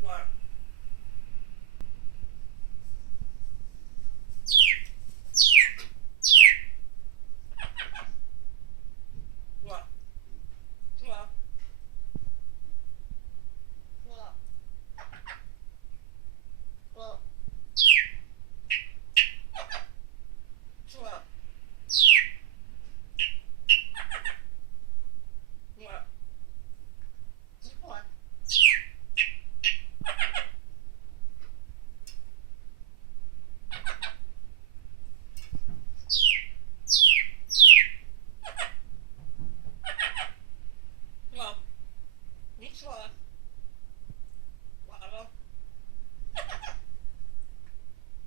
What? What? What? What? What? What? What? What? What? Which one? What?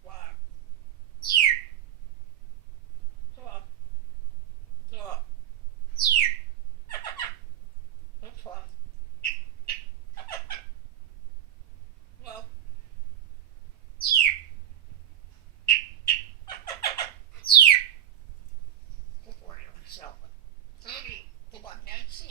What? What? What? Which one? Well, before yourself. Tell me, go back and see.